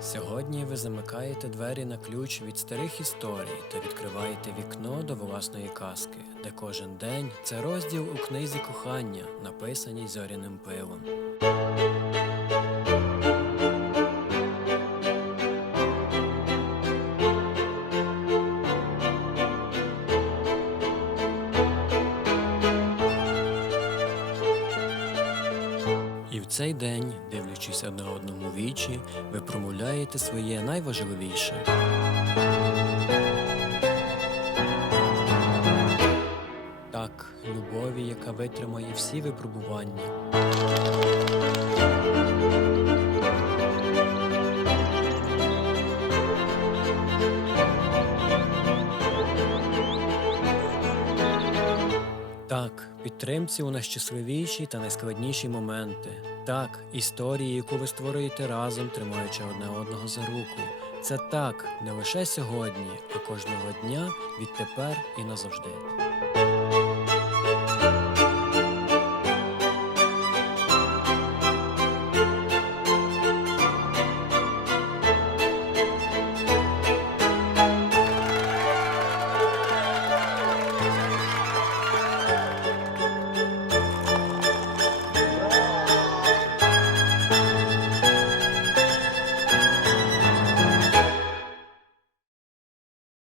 Сьогодні ви замикаєте двері на ключ від старих історій та відкриваєте вікно до власної казки, де кожен день це розділ у книзі кохання, написаній зоряним пилом. І в цей день, дивлячись одне одному вічі, ви промовляєте своє найважливіше. Так, любові, яка витримає всі випробування. Так, підтримці у найщасливіші та найскладніші моменти. Так, історії, яку ви створюєте разом, тримаючи одне одного за руку. Це так не лише сьогодні, а кожного дня відтепер і назавжди.